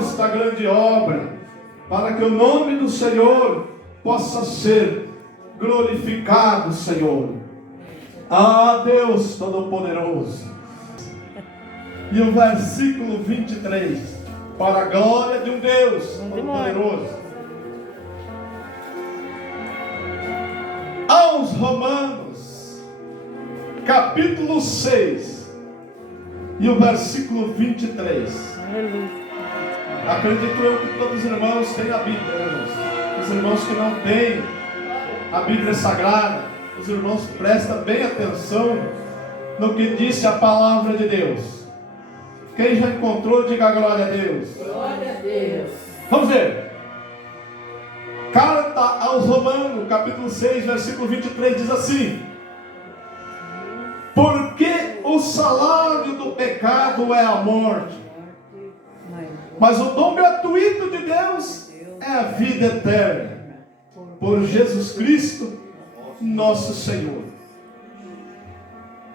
esta grande obra, para que o nome do Senhor possa ser glorificado, Senhor. Ah, Deus Todo-Poderoso. E o versículo 23, para a glória de um Deus Todo-Poderoso. Aos Romanos, capítulo 6, e o versículo 23. Acredito eu que todos os irmãos têm a Bíblia, irmãos. Os irmãos que não têm a Bíblia Sagrada, os irmãos prestem bem atenção no que disse a palavra de Deus. Quem já encontrou, diga glória a Deus. Glória a Deus. Vamos ver. Carta aos Romanos, capítulo 6, versículo 23, diz assim: porque o salário do pecado é a morte, mas o dom gratuito de Deus é a vida eterna, por Jesus Cristo, nosso Senhor.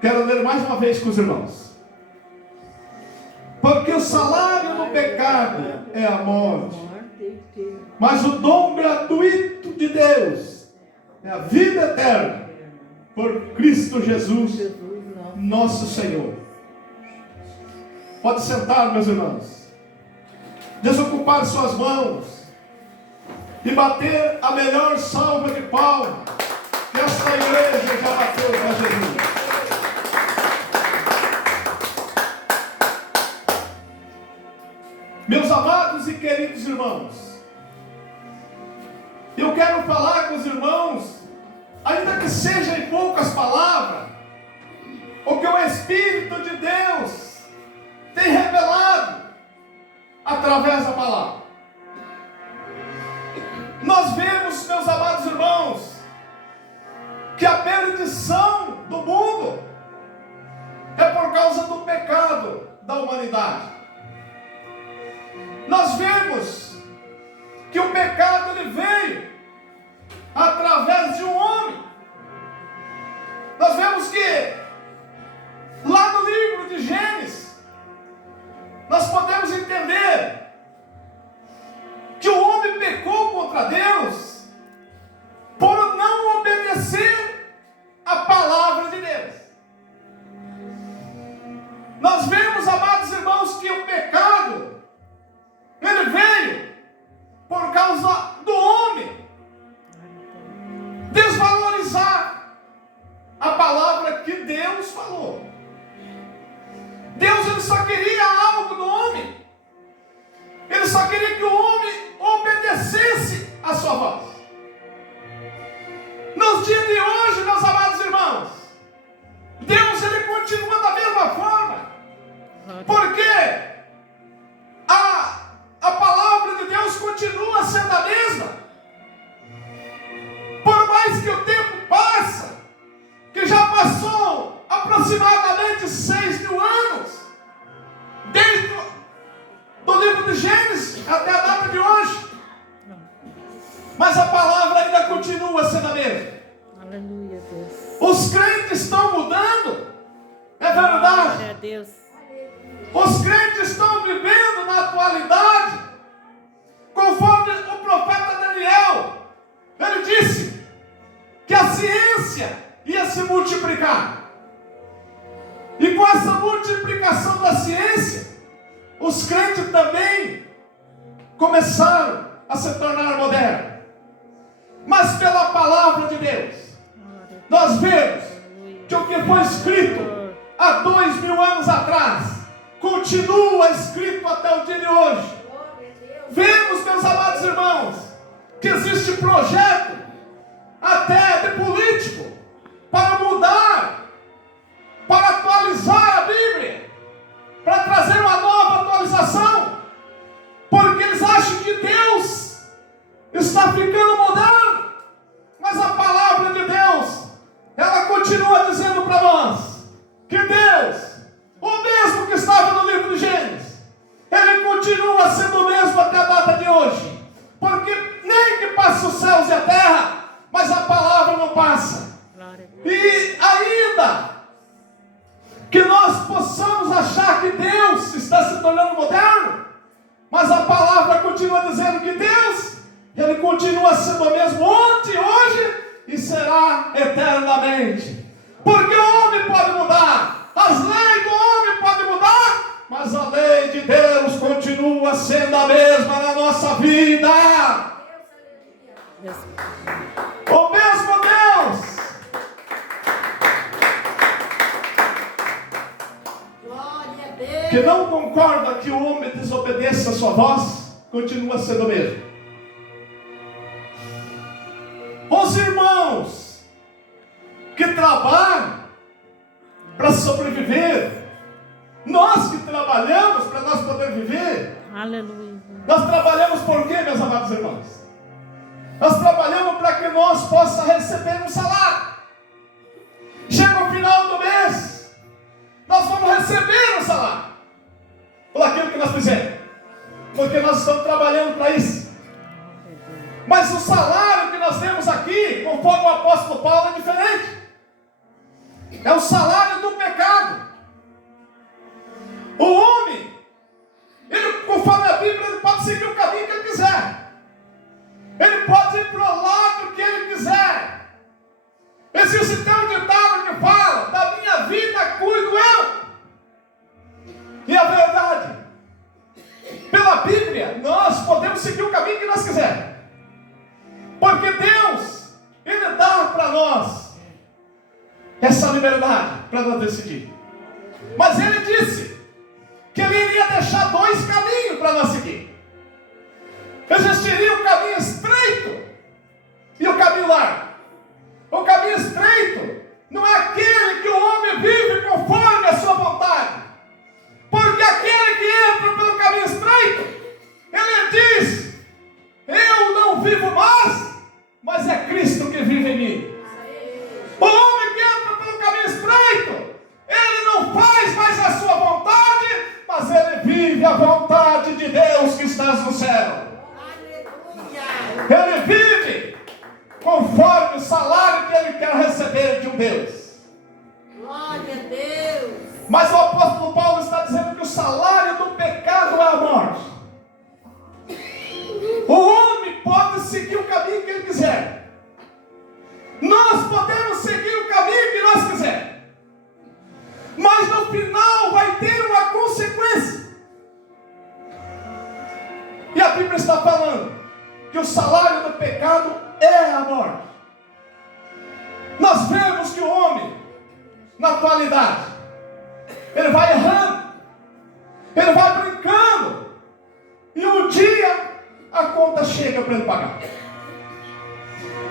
Quero ler mais uma vez com os irmãos. Porque o salário do pecado é a morte, mas o dom gratuito de Deus é a vida eterna, por Cristo Jesus, nosso Senhor. Pode sentar, meus irmãos. Desocupar suas mãos e bater a melhor salva de palmas que esta igreja já bateu para Jesus. Meus amados e queridos irmãos, eu quero falar com os irmãos, ainda que seja em poucas palavras, o que o Espírito de Deus tem revelado através da palavra. Nós vemos, meus amados irmãos, que a perdição do mundo é por causa do pecado da humanidade. Nós vemos que o pecado ele veio através de um homem. Nós vemos que lá no livro de Gênesis nós podemos entender que o homem pecou contra Deus por não obedecer a palavra de Deus. Nós vemos, amados irmãos, que o pecado ele veio por causa do homem desvalorizar a palavra que Deus falou. Deus ele só queria algo do homem. Ele só queria que o homem obedecesse a sua voz. Nos dias de hoje, meus amados irmãos, Deus ele continua da mesma forma. Porque a palavra de Deus continua sendo a mesma. Por mais que o tempo passa, que já passou aproximadamente 6.000 anos, desde do livro de Gênesis até a data de hoje, mas a palavra ainda continua sendo a mesma. Aleluia, Deus. Os crentes estão mudando, é verdade. Glória a Deus. Os crentes estão vivendo na atualidade, conforme o profeta Daniel, ele disse que a ciência ia se multiplicar. E com essa multiplicação da ciência, os crentes também começaram a se tornar modernos. Mas pela palavra de Deus, nós vemos que o que foi escrito há 2.000 anos atrás, continua escrito até o dia de hoje. Vemos, meus amados irmãos, que existe projeto até de político para mudar, para atualizar a Bíblia, para trazer uma nova atualização, porque eles acham que Deus está ficando moderno, mas a palavra de Deus, ela continua dizendo para nós que Deus, o mesmo que estava no livro de Gênesis, ele continua sendo o mesmo até a data de hoje, porque nem que passe os céus e a terra, mas a palavra não passa. E ainda que nós possamos achar que Deus está se tornando moderno, mas a palavra dizendo que Deus, Ele continua sendo o mesmo ontem, hoje e será eternamente. Porque o homem pode mudar, as leis do homem podem mudar, mas a lei de Deus continua sendo a mesma na nossa vida. O mesmo Deus. Que não concorda que o homem desobedeça a sua voz, continua sendo o mesmo. Os irmãos que trabalham para sobreviver, nós que trabalhamos para nós poder viver, Aleluia. nós trabalhamos por quê, meus amados irmãos? Nós trabalhamos para que nós possamos receber um salário. Chega o final do mês, nós vamos receber um salário por aquilo que nós fizemos, porque nós estamos trabalhando para isso. Mas o salário que nós temos aqui, conforme o apóstolo Paulo, é diferente. É o salário do pecado. O homem, ele, conforme a Bíblia, ele pode seguir o caminho que ele quiser. Ele pode ir para o lado que ele quiser. Existe até um ditado que fala: da minha vida cuido eu. E a verdade, pela Bíblia, nós podemos seguir o caminho que nós quisermos. Porque Deus, Ele dá para nós essa liberdade para nós decidir. Mas Ele disse que Ele iria deixar dois caminhos para nós seguir. Existiria o caminho estreito e o caminho largo. O caminho estreito não é aquele que o homem vive conforme a sua vontade. Porque aquele que entra pelo caminho estreito, ele diz: eu não vivo mais, mas é Cristo que vive em mim. O homem que entra pelo caminho estreito, ele não faz mais a sua vontade, mas ele vive a vontade de Deus que está no céu. Ele vive conforme o salário que ele quer receber de um Deus. Glória a Deus. Mas o apóstolo Paulo está dizendo que o salário do pecado é a morte. O homem pode seguir o caminho que ele quiser. Nós podemos seguir o caminho que nós quisermos. Mas no final vai ter uma consequência. E a Bíblia está falando que o salário do pecado é a morte. Nós vemos que o homem, na atualidade, ele vai errando, ele vai brincando, e um dia a conta chega para ele pagar.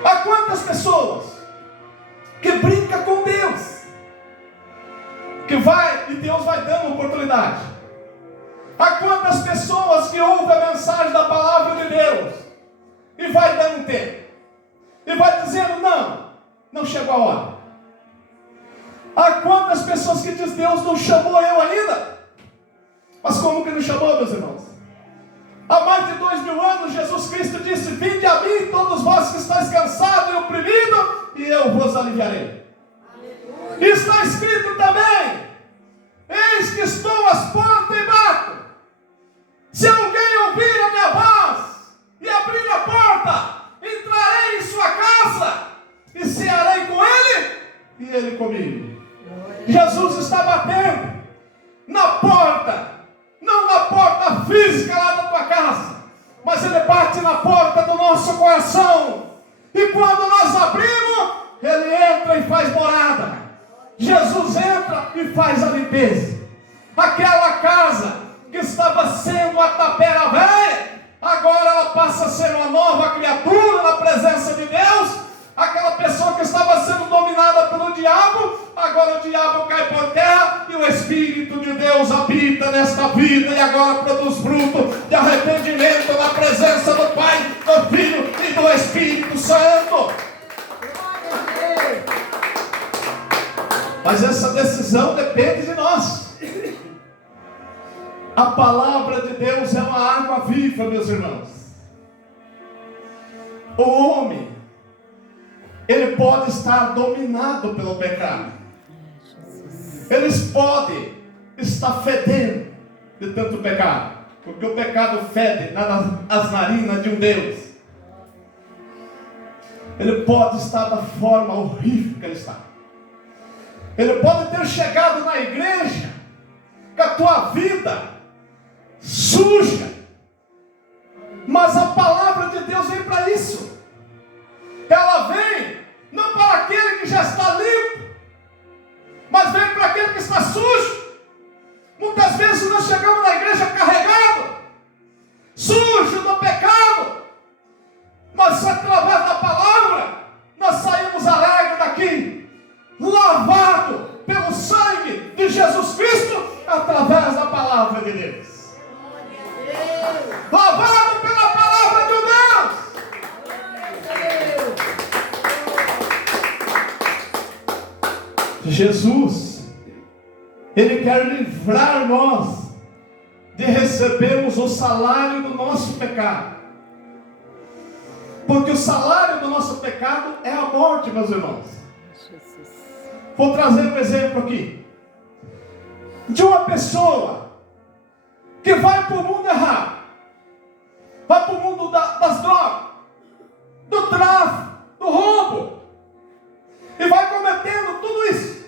Há quantas pessoas que brincam com Deus, que vai e Deus vai dando oportunidade. Há quantas pessoas que ouvem a mensagem da palavra de Deus e vai dando tempo, e vai dizendo: não chegou a hora. Há quantas pessoas que dizem: Deus não chamou eu ainda. Mas como que não chamou, meus irmãos? Há mais de 2000 anos Jesus Cristo disse: vinde a mim todos vós que estáis cansados e oprimidos, e eu vos aliviarei. E está escrito também: eis que estou às portas e bato. Se alguém ouvir a minha voz e abrir a porta, entrarei em sua casa e cearei com ele e ele comigo. Jesus está batendo na porta, não na porta física lá da tua casa, mas ele bate na porta do nosso coração. E quando nós abrimos, ele entra e faz morada. Jesus entra e faz a limpeza. Aquela casa que estava sendo a tapera velha, agora ela passa a ser uma nova criatura na presença de Deus. Aquela pessoa que estava sendo dominada pelo diabo, agora o diabo cai por terra e o Espírito de Deus habita nesta vida e agora produz fruto de arrependimento na presença do Pai, do Filho e do Espírito Santo. Mas essa decisão depende de nós. A palavra de Deus é uma água viva, meus irmãos. O homem, ele pode estar dominado pelo pecado. Eles podem estar fedendo de tanto pecado. Porque o pecado fede nas narinas de um Deus. Ele pode estar da forma horrível que ele está. Ele pode ter chegado na igreja com a tua vida suja. Mas a palavra de Deus vem para isso. Ela vem não para aquele que já está limpo, mas vem para aquele que está sujo. Muitas vezes nós chegamos na igreja carregado, sujo do pecado, mas através da palavra nós saímos alegres daqui, lavado pelo sangue de Jesus Cristo, através da palavra de Deus. Lavado pela palavra de Deus. Jesus, Ele quer livrar nós de recebermos o salário do nosso pecado. Porque o salário do nosso pecado é a morte, meus irmãos. Vou trazer um exemplo aqui. De uma pessoa que vai para o mundo errado. Vai para o mundo das drogas, do tráfico, do roubo. E vai cometendo tudo isso.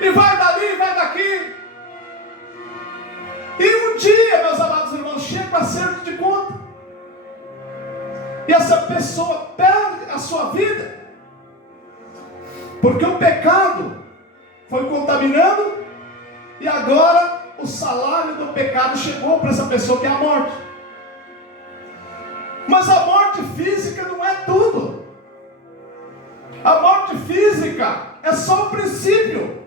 E vai dali, vai daqui. E um dia, meus amados irmãos, chega o acerto de conta. E essa pessoa perde a sua vida. Porque o pecado foi contaminando. E agora o salário do pecado chegou para essa pessoa, que é a morte. Mas a morte física não é tudo. A morte física é só o princípio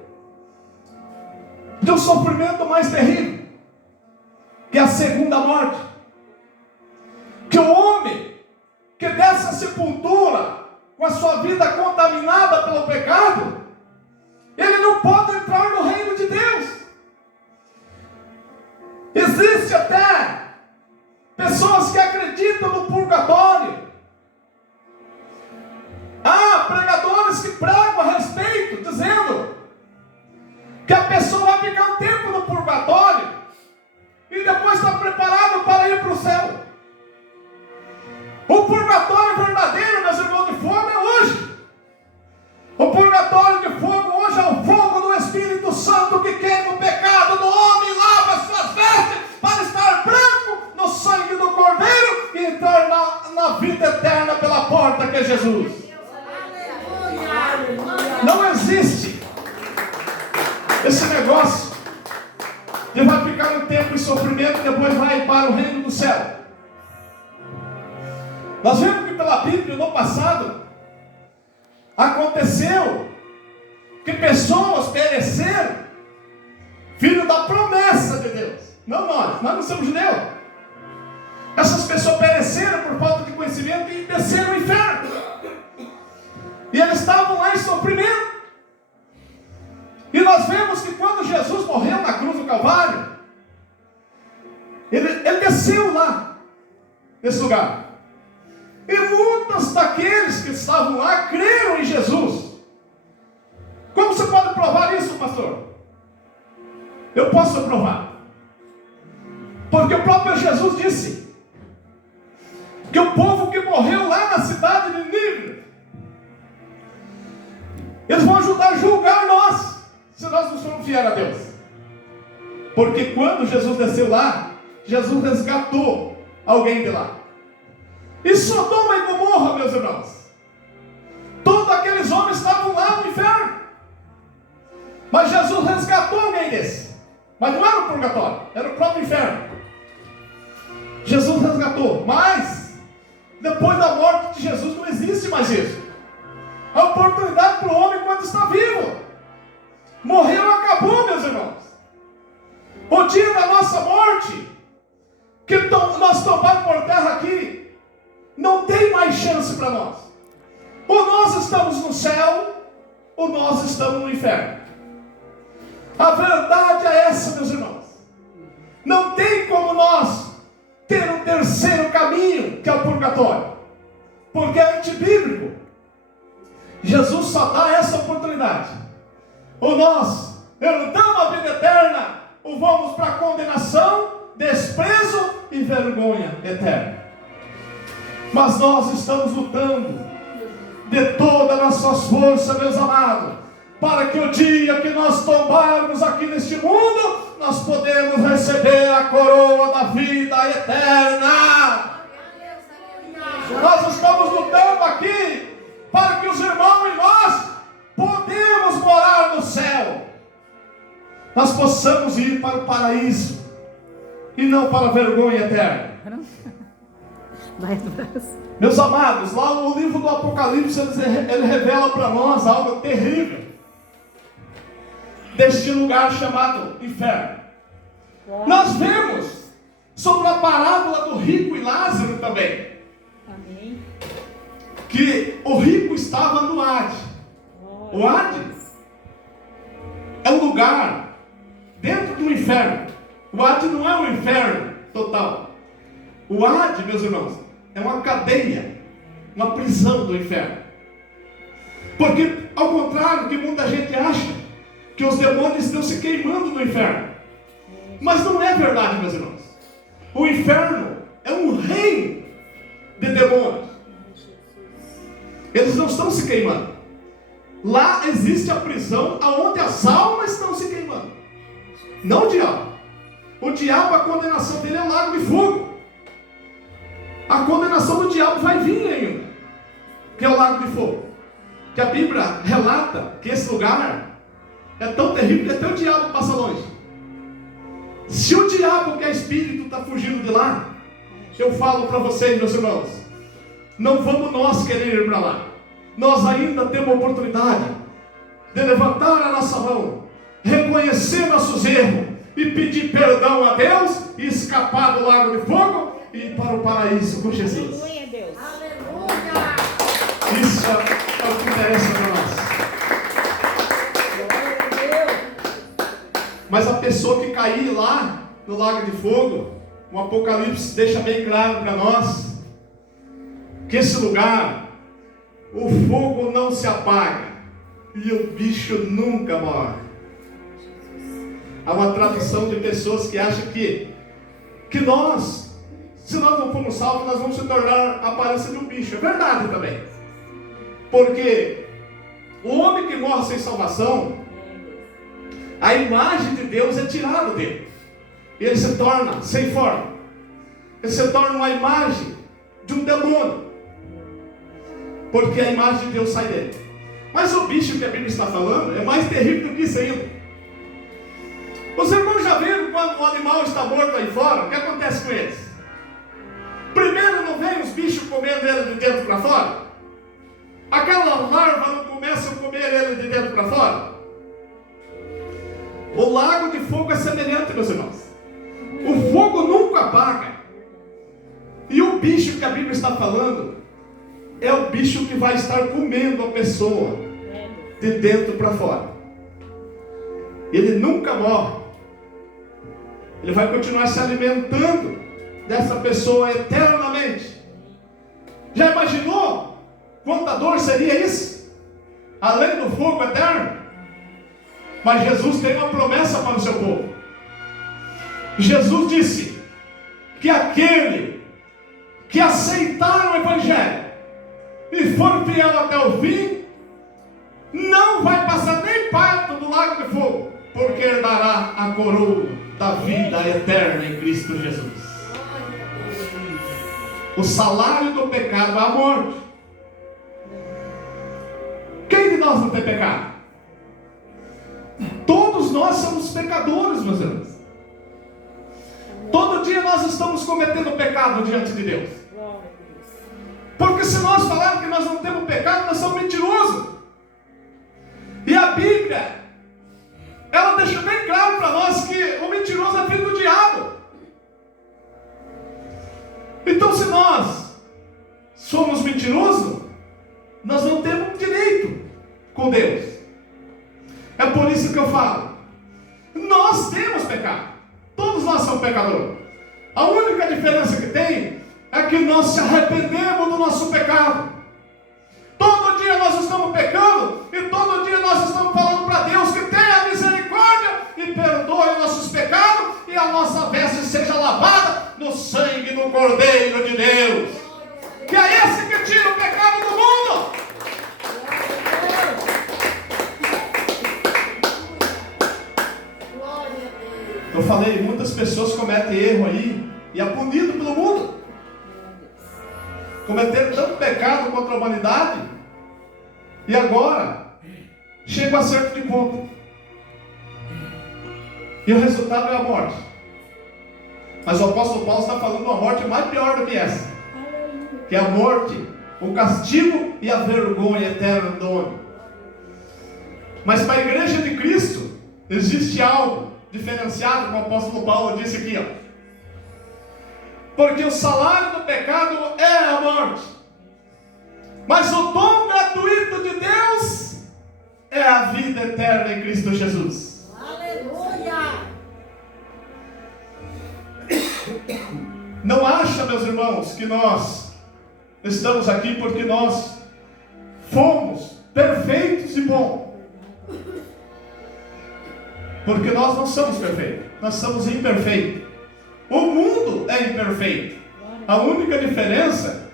de um sofrimento mais terrível, que é a segunda morte. Que o homem que dessa sepultura, com a sua vida contaminada pelo pecado, ele não pode entrar no reino de Deus. Existe até pessoas que acreditam no purgatório. Há pregadores que pregam a respeito, dizendo que a pessoa vai ficar um tempo no purgatório e depois está preparado para ir para o céu. O purgatório verdadeiro, meus irmãos, de fogo é hoje. O purgatório de fogo hoje é o fogo do Espírito Santo que queima o pecado do homem, lava as suas vestes para estar branco no sangue do Cordeiro e entrar na vida eterna pela porta que é Jesus. Não existe esse negócio de vai ficar um tempo em sofrimento e depois vai para o reino do céu. Nós vemos que pela Bíblia no passado aconteceu que pessoas pereceram, filho da promessa de Deus. Não nós não somos judeus. Essas pessoas pereceram por falta de conhecimento e desceram ao inferno. E eles estavam lá em sofrimento. E nós vemos que quando Jesus morreu na cruz do Calvário, ele desceu lá, nesse lugar. E muitos daqueles que estavam lá creram em Jesus. Como você pode provar isso, pastor? Eu posso provar. Porque o próprio Jesus disse que o povo que morreu lá na cidade de Nínive, eles vão ajudar a julgar nós, se nós não somos fiéis a Deus. Porque quando Jesus desceu lá, Jesus resgatou alguém de lá. E Sodoma e Gomorra, meus irmãos, todos aqueles homens estavam lá no inferno. Mas Jesus resgatou alguém desse. Mas não era o purgatório, era o próprio inferno. Jesus resgatou. Mas depois da morte de Jesus não existe mais isso. A oportunidade para o homem enquanto está vivo. Morreu, acabou, meus irmãos. O dia da nossa morte, que nós tomamos por terra aqui, não tem mais chance para nós. Ou nós estamos no céu, ou nós estamos no inferno. A verdade é essa, meus irmãos. Não tem como nós ter um terceiro caminho, que é o purgatório, porque é antibíblico. Jesus só dá essa oportunidade. Ou nós herdamos a vida eterna, ou vamos para a condenação, desprezo e vergonha eterna. Mas nós estamos lutando de todas as nossas forças, meus amados, para que o dia que nós tombarmos aqui neste mundo, nós podemos receber a coroa da vida eterna. Nós estamos lutando aqui para que os irmãos e nós podemos morar no céu. Nós possamos ir para o paraíso e não para a vergonha eterna. Meus amados, lá no livro do Apocalipse ele revela para nós algo terrível deste lugar chamado inferno. Nós vemos sobre a parábola do rico e Lázaro também. Amém. Que o rico estava no Hades. O Hades é um lugar dentro do inferno. O Hades não é um inferno total. O Hades, meus irmãos, é uma cadeia, uma prisão do inferno. Porque, ao contrário do que muita gente acha, que os demônios estão se queimando no inferno. Mas não é verdade, meus irmãos. O inferno é um reino de demônios. Eles não estão se queimando. Lá existe a prisão aonde as almas estão se queimando. Não o diabo. O diabo, a condenação dele é o lago de fogo. A condenação do diabo vai vir ainda, que é o lago de fogo. Que a Bíblia relata que esse lugar é tão terrível que até o diabo passa longe. Se o diabo, que é espírito, está fugindo de lá, eu falo para vocês, meus irmãos, não vamos nós querer ir para lá. Nós ainda temos a oportunidade de levantar a nossa mão, reconhecer nossos erros e pedir perdão a Deus e escapar do lago de fogo e ir para o paraíso com Jesus. Aleluia, Deus. Aleluia. Isso é o que interessa para nós. Mas a pessoa que cair lá no lago de fogo, o Apocalipse deixa bem claro para nós que esse lugar, o fogo não se apaga e o bicho nunca morre. Há uma tradição de pessoas que acham que nós, se nós não formos salvos, nós vamos se tornar a aparência de um bicho. É verdade também. Porque o homem que morre sem salvação, a imagem de Deus é tirada dele. E ele se torna sem forma. Ele se torna uma imagem de um demônio. Porque a imagem de Deus sai dele. Mas o bicho que a Bíblia está falando é mais terrível do que isso ainda. Os irmãos já viram quando o animal está morto aí fora? O que acontece com eles? Primeiro não vem os bichos comendo ele de dentro para fora? Aquela larva não começa a comer ele de dentro para fora? O lago de fogo é semelhante, meus irmãos. O fogo nunca apaga. E o bicho que a Bíblia está falando é o bicho que vai estar comendo a pessoa de dentro para fora. Ele nunca morre. Ele vai continuar se alimentando dessa pessoa eternamente. Já imaginou quanta dor seria isso? Além do fogo eterno. Mas Jesus tem uma promessa para o seu povo. Jesus disse que aquele que aceitar o Evangelho e for fiel até o fim, não vai passar nem perto do lago de fogo, porque herdará a coroa da vida eterna em Cristo Jesus. O salário do pecado é a morte. Quem de nós não tem pecado? Todos nós somos pecadores, meus irmãos. Todo dia nós estamos cometendo pecado diante de Deus. Porque se nós falarmos que nós não temos pecado, nós somos mentirosos. E a Bíblia, ela deixa bem claro para nós que o mentiroso é filho do diabo. Então, se nós somos mentirosos, nós não temos direito com Deus. É por isso que eu falo, nós temos pecado. Todos nós somos pecadores. A única diferença que tem é que nós se arrependemos do nosso pecado. Todo dia nós estamos pecando e todo dia nós estamos falando para Deus que tenha misericórdia e perdoe nossos pecados, e a nossa veste seja lavada no sangue do Cordeiro de Deus. Que é esse que tira o pecado do mundo. Eu falei, muitas pessoas cometem erro aí e é punido pelo mundo. Cometeram tanto pecado contra a humanidade e agora chega a acerto de conta. E o resultado é a morte. Mas o apóstolo Paulo está falando de uma morte mais pior do que essa, que é a morte, o castigo e a vergonha eterna do homem. Mas para a igreja de Cristo existe algo diferenciado, como o apóstolo Paulo disse aqui, ó. Porque o salário do pecado é a morte, mas o dom gratuito de Deus é a vida eterna em Cristo Jesus. Aleluia! Não acha, meus irmãos, que nós estamos aqui porque nós fomos perfeitos e bons. Porque nós não somos perfeitos, nós somos imperfeitos. O mundo é imperfeito. A única diferença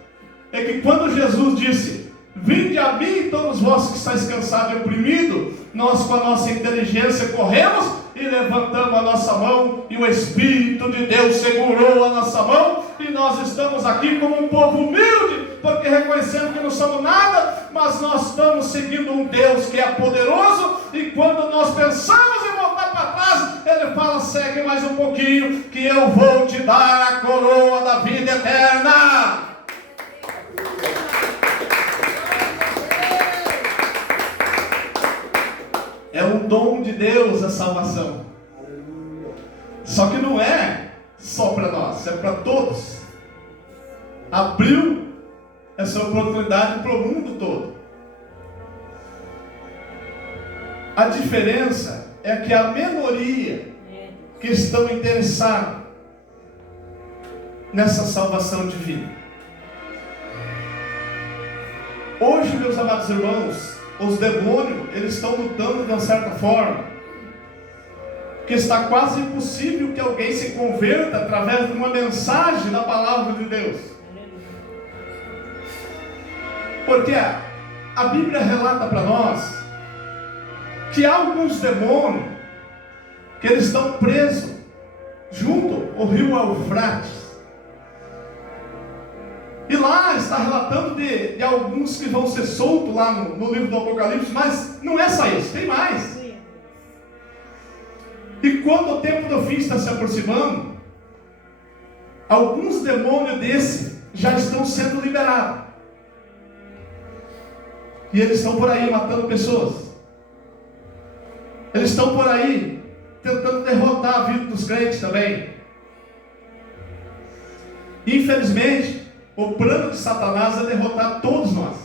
é que quando Jesus disse: vinde a mim todos vós que estáis cansados e oprimidos, nós com a nossa inteligência corremos e levantamos a nossa mão, e o Espírito de Deus segurou a nossa mão, e nós estamos aqui como um povo humilde, porque reconhecemos que não somos nada, mas nós estamos seguindo um Deus que é poderoso, e quando nós pensamos em voltar para trás, Ele fala: segue mais um pouquinho, que eu vou te dar a coroa da vida eterna. É um dom de Deus a salvação. Só que não é só para nós, é para todos. Abriu essa oportunidade para o mundo todo. A diferença é que a minoria que estão interessados nessa salvação divina. Hoje, meus amados irmãos, os demônios, eles estão lutando de uma certa forma, que está quase impossível que alguém se converta através de uma mensagem da palavra de Deus. Porque a Bíblia relata para nós que há alguns demônios que eles estão presos junto ao rio Eufrates. E lá está relatando de alguns que vão ser soltos lá no livro do Apocalipse, mas não é só isso, tem mais. E quando o tempo do fim está se aproximando, alguns demônios desses já estão sendo liberados. E eles estão por aí matando pessoas. Eles estão por aí tentando derrotar a vida dos crentes também. Infelizmente, o plano de Satanás é derrotar todos nós.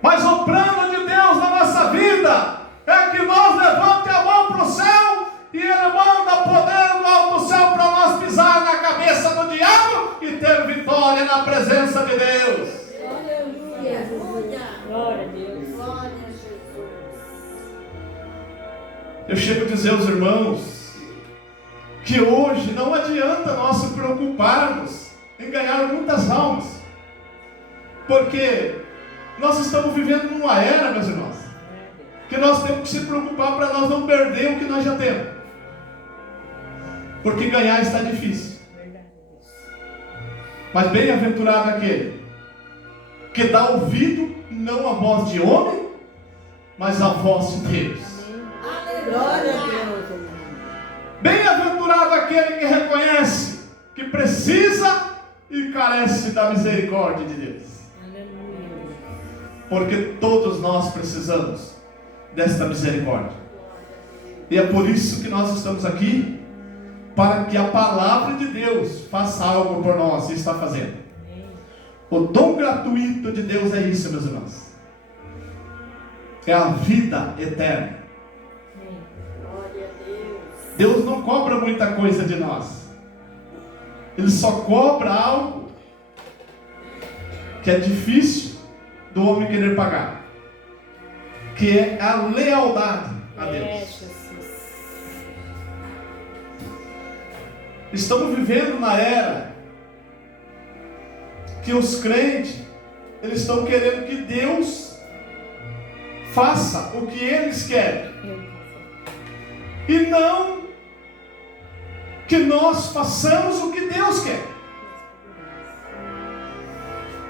Mas o plano de Deus na nossa vida é que nós levante a mão para o céu e Ele manda poder do alto céu para nós pisar na cabeça do diabo e ter vitória na presença de Deus. Aleluia! Glória a Deus! Glória a Jesus! Eu chego a dizer aos irmãos que hoje não adianta nós se preocuparmos em ganhar muitas almas, porque nós estamos vivendo numa era, meus irmãos, que nós temos que se preocupar para nós não perder o que nós já temos, porque ganhar está difícil. Mas bem-aventurado aquele que dá ouvido não à voz de homem, mas à voz de Deus. Glória a Deus! Bem-aventurado aquele que reconhece que precisa e carece da misericórdia de Deus. Aleluia! Porque todos nós precisamos desta misericórdia. E é por isso que nós estamos aqui, para que a palavra de Deus faça algo por nós, e está fazendo. O dom gratuito de Deus é isso, meus irmãos. É a vida eterna. Glória a Deus! Deus não cobra muita coisa de nós. Ele só cobra algo que é difícil do homem querer pagar, que é a lealdade a Deus. Estamos vivendo na era que os crentes, eles estão querendo que Deus faça o que eles querem, e não que nós façamos o que Deus quer.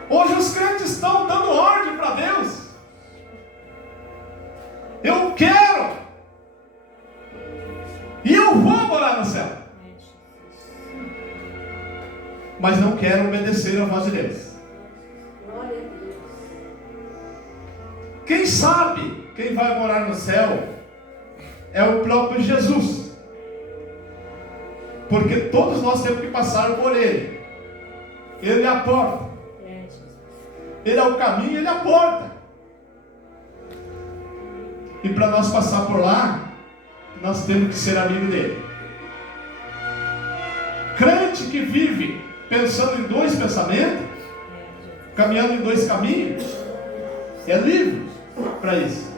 Hoje os crentes estão dando ordem para Deus. Eu quero, e eu vou morar no céu, mas não quero obedecer a voz de Deus. Quem sabe quem vai morar no céu é o próprio Jesus, porque todos nós temos que passar por Ele. Ele é a porta, Ele é o caminho, Ele é a porta. E para nós passar por lá, nós temos que ser amigo dele. Crente que vive pensando em dois pensamentos, caminhando em dois caminhos, é livre para isso.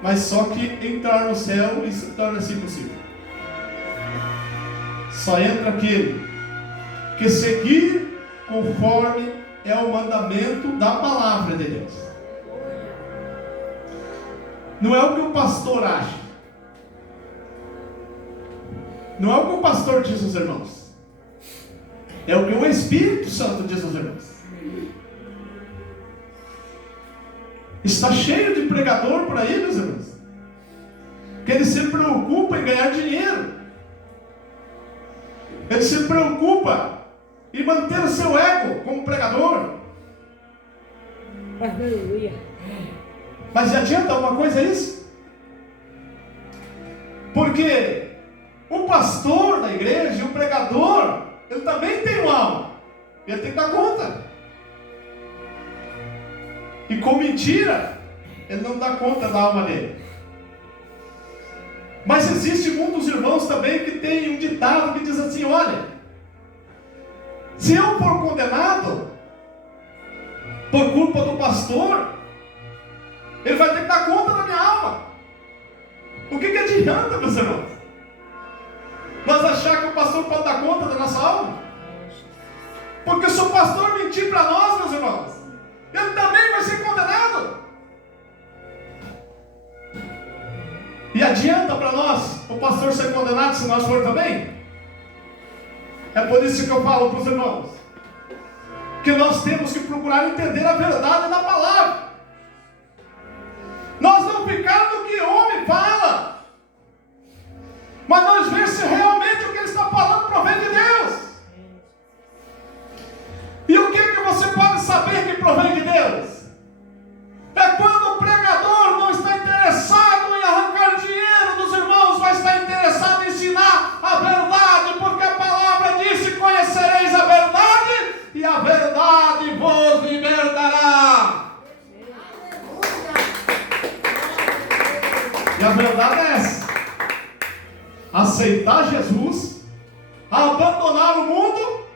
Mas só que entrar no céu, isso torna-se impossível. Só entra aquele que seguir conforme é o mandamento da palavra de Deus. Não é o que o pastor acha, não é o que o pastor diz aos irmãos, é o que o Espírito Santo diz aos irmãos. Está cheio de pregador por aí, meus irmãos, que ele se preocupa em ganhar dinheiro, ele se preocupa em manter o seu ego como pregador. Aleluia. Mas adianta alguma coisa isso? Porque o pastor da igreja, o pregador, ele também tem uma alma, ele tem que dar conta. E com mentira, ele não dá conta da alma dele. Mas existe muitos irmãos também que tem um ditado que diz assim: olha, se eu for condenado por culpa do pastor, ele vai ter que dar conta da minha alma. O que adianta, meus irmãos? Nós achar que o pastor pode dar conta da nossa alma? Porque se o pastor mentir para nós, meus irmãos, ele também vai ser condenado. E adianta para nós o pastor ser condenado se nós for também? É por isso que eu falo para os irmãos que nós temos que procurar entender a verdade da palavra. Nós não ficar no que o homem fala, mas nós ver se realmente o que ele está falando provém de Deus. E o que você pode saber que provém de Deus? É quando o pregador não está interessado em arrancar dinheiro dos irmãos, mas está interessado em ensinar a verdade, porque a palavra disse: conhecereis a verdade, e a verdade vos libertará. E a verdade é essa: aceitar Jesus, abandonar o mundo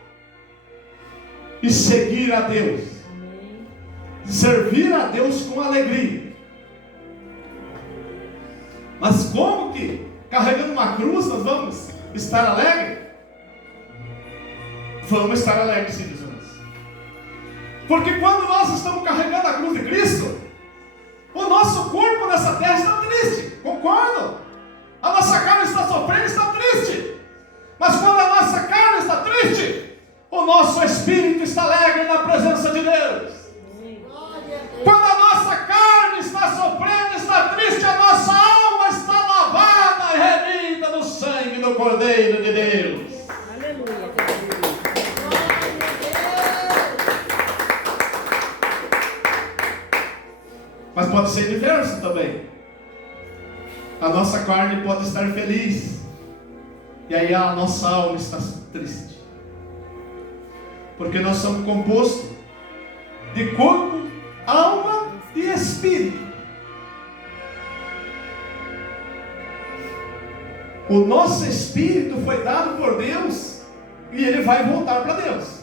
e seguir a Deus. Amém. Servir a Deus com alegria. Mas como que carregando uma cruz nós vamos estar alegres? Vamos estar alegres, sim, meus irmãos. Porque quando nós estamos carregando a cruz de Cristo, o nosso corpo nessa terra está triste, concordo? A nossa carne está sofrendo, está triste. Mas quando a nossa carne está triste, o nosso espírito está alegre na presença de Deus. Quando a nossa carne está sofrendo, está triste, a nossa alma está lavada e remida no sangue do Cordeiro de Deus. Aleluia. Mas pode ser diverso também. A nossa carne pode estar feliz, e aí a nossa alma está triste. Porque nós somos compostos de corpo, alma e espírito. O nosso espírito foi dado por Deus e ele vai voltar para Deus.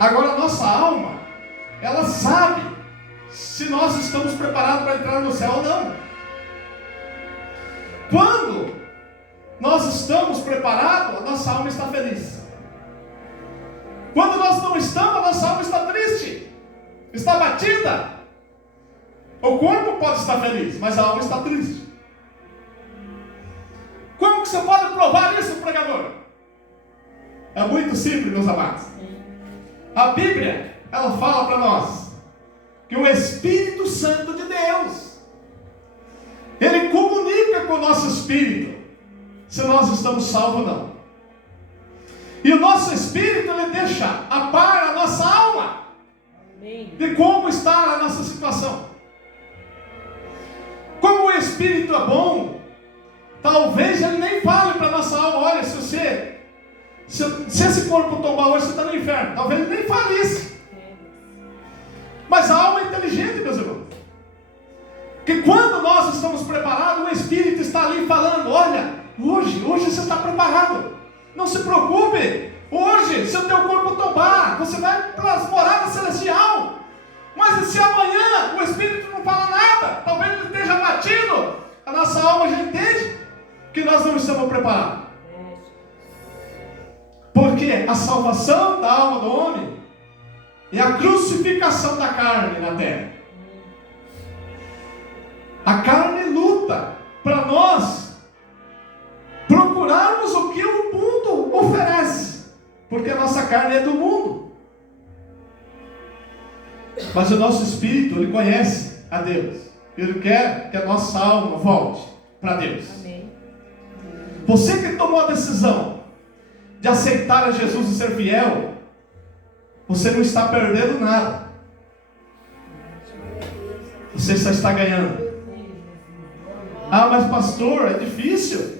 Agora a nossa alma, ela sabe se nós estamos preparados para entrar no céu ou não. Quando nós estamos preparados, a nossa alma está feliz. Quando nós não estamos, a nossa alma está triste, está batida. O corpo pode estar feliz, mas a alma está triste. Como que você pode provar isso, pregador? É muito simples, meus amados. A Bíblia, ela fala para nós que o Espírito Santo de Deus, ele comunica com o nosso espírito se nós estamos salvos ou não. E o nosso espírito, ele deixa a par a nossa alma de como está a nossa situação. Como o espírito é bom, talvez ele nem fale para a nossa alma: olha, se esse corpo tombar hoje, você está no inferno. Talvez ele nem fale isso. Mas a alma é inteligente, meus irmãos. Que quando nós estamos preparados, o Espírito está ali falando: olha, hoje você está preparado. Não se preocupe. Hoje, se o teu corpo tombar, você vai para as moradas celestial. Mas e se amanhã o Espírito não fala nada? Talvez ele esteja batido. A nossa alma já entende que nós não estamos preparados. Porque a salvação da alma do homem é a crucificação da carne na terra. A carne luta para nós procurarmos o que o mundo oferece, porque a nossa carne é do mundo. Mas o nosso espírito, ele conhece a Deus. Ele quer que a nossa alma volte para Deus. Amém. Você que tomou a decisão de aceitar a Jesus e ser fiel, você não está perdendo nada. Você só está ganhando. Ah, mas pastor, é difícil.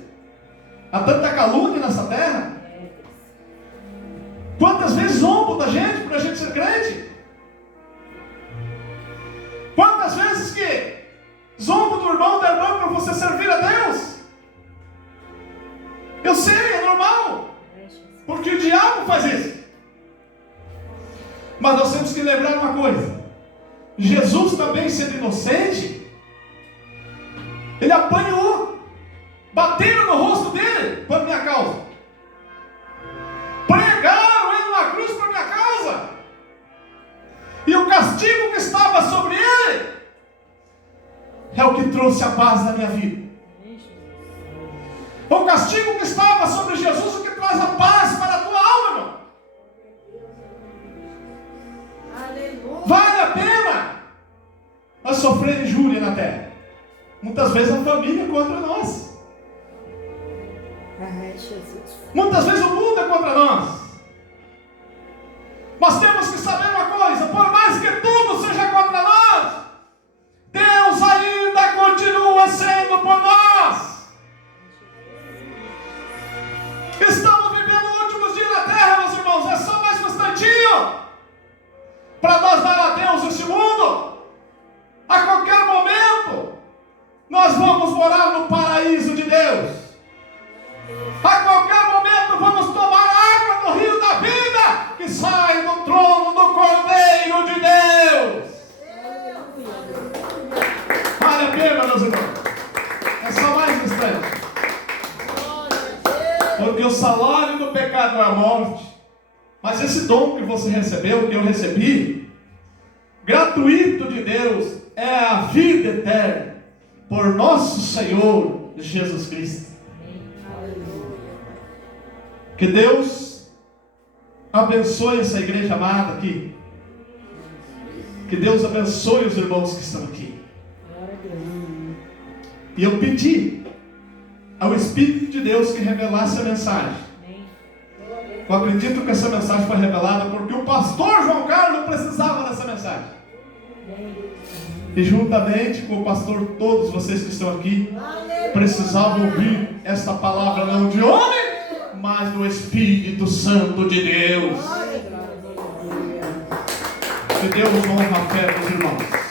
Há tanta calúnia nessa terra. Quantas vezes zombam da gente por a gente ser crente? Quantas vezes que zombam do irmão, da irmã, para você servir a Deus? Eu sei, é normal. Porque o diabo faz isso. Mas nós temos que lembrar uma coisa: Jesus também, sendo inocente, ele apanhou, bateram no rosto dele por minha causa, pregaram ele numa cruz por minha causa, e o castigo que estava sobre ele é o que trouxe a paz na minha vida. O castigo que estava sobre Jesus, o que traz a paz para a tua alma, irmão. Vale a pena nós sofrer injúria na terra. Muitas vezes a família é contra nós. Muitas vezes o mundo é contra nós. Mas temos que saber uma coisa: por mais que tudo seja contra nós, Deus ainda continua sendo por nós. Estamos vivendo últimos dias na terra, meus irmãos. É só mais um instantinho para nós dar a Deus esse mundo. A qualquer momento nós vamos morar no paraíso de Deus. A qualquer momento vamos tomar água do rio da vida que sai do trono do Cordeiro de Deus. Vale a pena, meus irmãos. É só mais um instante. Porque o salário do pecado é a morte. Mas esse dom que você recebeu, que eu recebi, gratuito de Deus, é a vida eterna por nosso Senhor Jesus Cristo. Que Deus abençoe essa igreja amada aqui. Que Deus abençoe os irmãos que estão aqui. E eu pedi ao Espírito de Deus que revelasse a mensagem. Eu acredito que essa mensagem foi revelada porque o pastor João Carlos precisava dessa mensagem. E juntamente com o pastor, todos vocês que estão aqui precisavam ouvir esta palavra, não de homem, mas do Espírito Santo de Deus. Que Deus honra a fé dos irmãos.